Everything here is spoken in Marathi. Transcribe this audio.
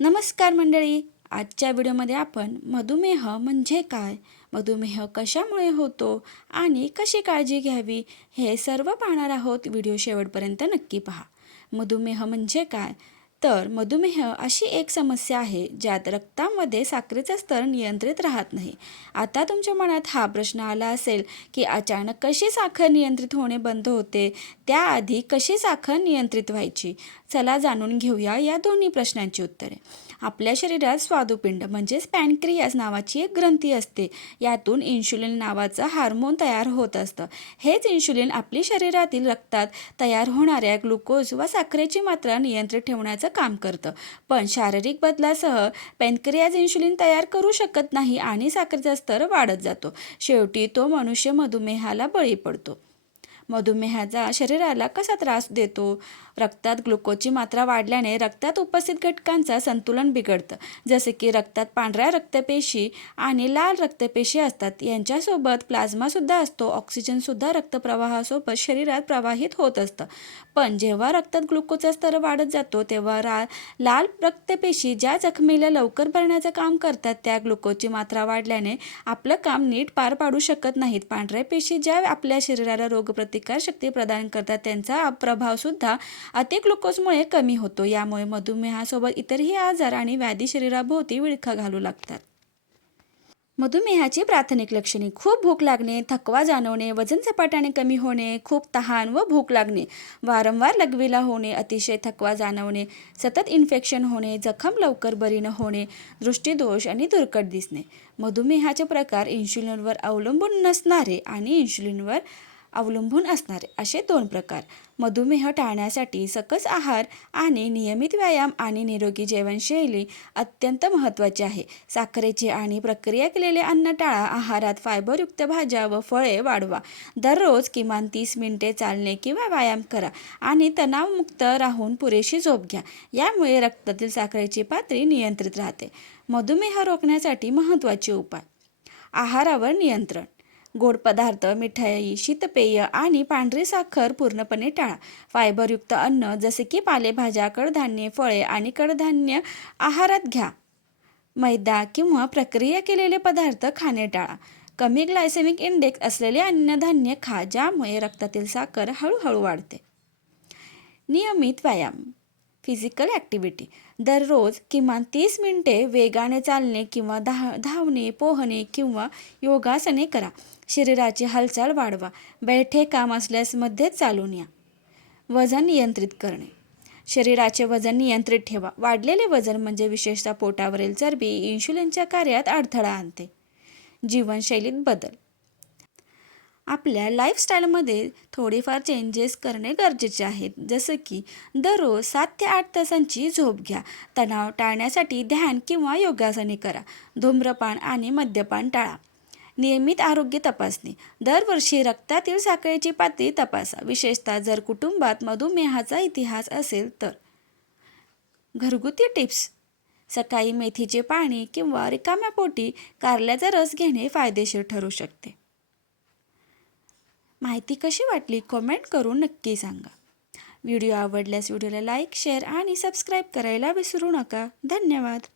नमस्कार मंडळी. आजच्या व्हिडिओमध्ये आपण मधुमेह म्हणजे काय, मधुमेह कशामुळे होतो आणि कशी काळजी घ्यावी हे सर्व पाहणार आहोत. व्हिडिओ शेवटपर्यंत नक्की पहा. मधुमेह म्हणजे काय? तर मधुमेह अशी एक समस्या आहे ज्यात रक्तामध्ये साखरेचा स्तर नियंत्रित राहत नाही. आता तुमच्या मनात हा प्रश्न आला असेल की अचानक कशी साखर नियंत्रित होणे बंद होते, त्याआधी कशी साखर नियंत्रित व्हायची? चला जाणून घेऊया या दोन्ही प्रश्नांची उत्तरे. आपल्या शरीरात स्वादुपिंड म्हणजेच पॅनक्रियास नावाची एक ग्रंथी असते. यातून इन्शुलिन नावाचं हार्मोन तयार होत असतं. हेच इन्शुलिन आपली शरीरातील रक्तात तयार होणाऱ्या ग्लुकोज व साखरेची मात्रा नियंत्रित ठेवण्याचं काम करतं. पण शारीरिक बदलासह पॅनक्रियाज इन्शुलिन तयार करू शकत नाही आणि साखरेचा स्तर वाढत जातो. शेवटी तो मनुष्य मधुमेहाला बळी पडतो. मधुमेहाचा शरीराला कसा त्रास देतो? रक्तात ग्लुकोजची मात्रा वाढल्याने रक्तात उपस्थित घटकांचा संतुलन बिघडतं. जसे की रक्तात पांढऱ्या रक्तपेशी आणि लाल रक्तपेशी असतात. यांच्यासोबत प्लाझ्मासुद्धा असतो. ऑक्सिजनसुद्धा रक्तप्रवाहासोबत शरीरात प्रवाहित होत असतं. पण जेव्हा रक्तात ग्लुकोजचा स्तर वाढत जातो तेव्हा लाल रक्तपेशी ज्या जखमेला लवकर भरण्याचं काम करतात त्या ग्लुकोजची मात्रा वाढल्याने आपलं काम नीट पार पाडू शकत नाहीत. पांढऱ्या पेशी ज्या आपल्या शरीराला रोगप्रतिकार शक्ती प्रदान करतात त्यांचा प्रभावसुद्धा अति ग्लुकोजमुळे कमी होतो. यामुळे मधुमेहासोबत इतरही आजार आणि व्याधी शरीराभोवती विळखा घालू लागतात. मधुमेहाची प्राथमिक लक्षणे: खूप भूक लागणे, थकवा जाणवणे, वजन झपाट्याने कमी होणे, खूप तहान व भूक लागणे, वारंवार लघवीला होणे, अतिशय थकवा जाणवणे, सतत इन्फेक्शन होणे, जखम लवकर बरी न होणे, दृष्टीदोष आणि धुरकट दिसणे. मधुमेहाचे प्रकार: इन्शुलिनवर अवलंबून नसणारे आणि इन्शुलिनवर अवलंबून असणारे असे दोन प्रकार. मधुमेह टाळण्यासाठी सकस आहार आणि नियमित व्यायाम आणि निरोगी जीवनशैली अत्यंत महत्त्वाची आहे. साखरेचे आणि प्रक्रिया केलेले अन्न टाळा. आहारात फायबरयुक्त भाज्या व फळे वाढवा. दररोज किमान 30 मिनिटे चालणे किंवा व्यायाम करा आणि तणावमुक्त राहून पुरेशी झोप घ्या. यामुळे रक्तातील साखरेची पातळी नियंत्रित राहते. मधुमेह रोखण्यासाठी महत्त्वाचे उपाय: आहारावर नियंत्रण. गोड पदार्थ, मिठाई, शीतपेय आणि पांढरी साखर पूर्णपणे टाळा. फायबरयुक्त अन्न जसे की पालेभाज्या, कडधान्ये, फळे आणि कडधान्य आहारात घ्या. मैदा किंवा प्रक्रिया केलेले पदार्थ खाणे टाळा. कमी ग्लायसेमिक इंडेक्स असलेले अन्नधान्य खा ज्यामुळे रक्तातील साखर हळूहळू वाढते. नियमित व्यायाम, फिजिकल ॲक्टिव्हिटी. दररोज किमान 30 मिनिटे वेगाने चालणे किंवा धावणे, पोहणे किंवा योगासने करा. शरीराची हालचाल वाढवा. बैठे काम असल्यास मध्येच चालून या. वजन नियंत्रित करणे. शरीराचे वजन नियंत्रित ठेवा. वाढलेले वजन म्हणजे विशेषतः पोटावरील चरबी इन्शुलिनच्या कार्यात अडथळा आणते. जीवनशैलीत बदल. आपल्या लाईफस्टाईलमध्ये थोडेफार चेंजेस करणे गरजेचे आहेत. जसं की दररोज 7 ते 8 तासांची झोप घ्या. तणाव टाळण्यासाठी ध्यान किंवा योगासने करा. धूम्रपान आणि मद्यपान टाळा. नियमित आरोग्य तपासणी. दरवर्षी रक्तातील साखरेची पातळी तपासा, विशेषतः जर कुटुंबात मधुमेहाचा इतिहास असेल तर. घरगुती टिप्स: सकाळी मेथीचे पाणी किंवा रिकाम्या पोटी कारल्याचा रस घेणे फायदेशीर ठरू शकते. माहिती कशी वाटली कमेंट करून नक्की सांगा. व्हिडिओ आवडल्यास व्हिडिओला लाईक, शेअर आणि सबस्क्राईब करायला विसरू नका. धन्यवाद.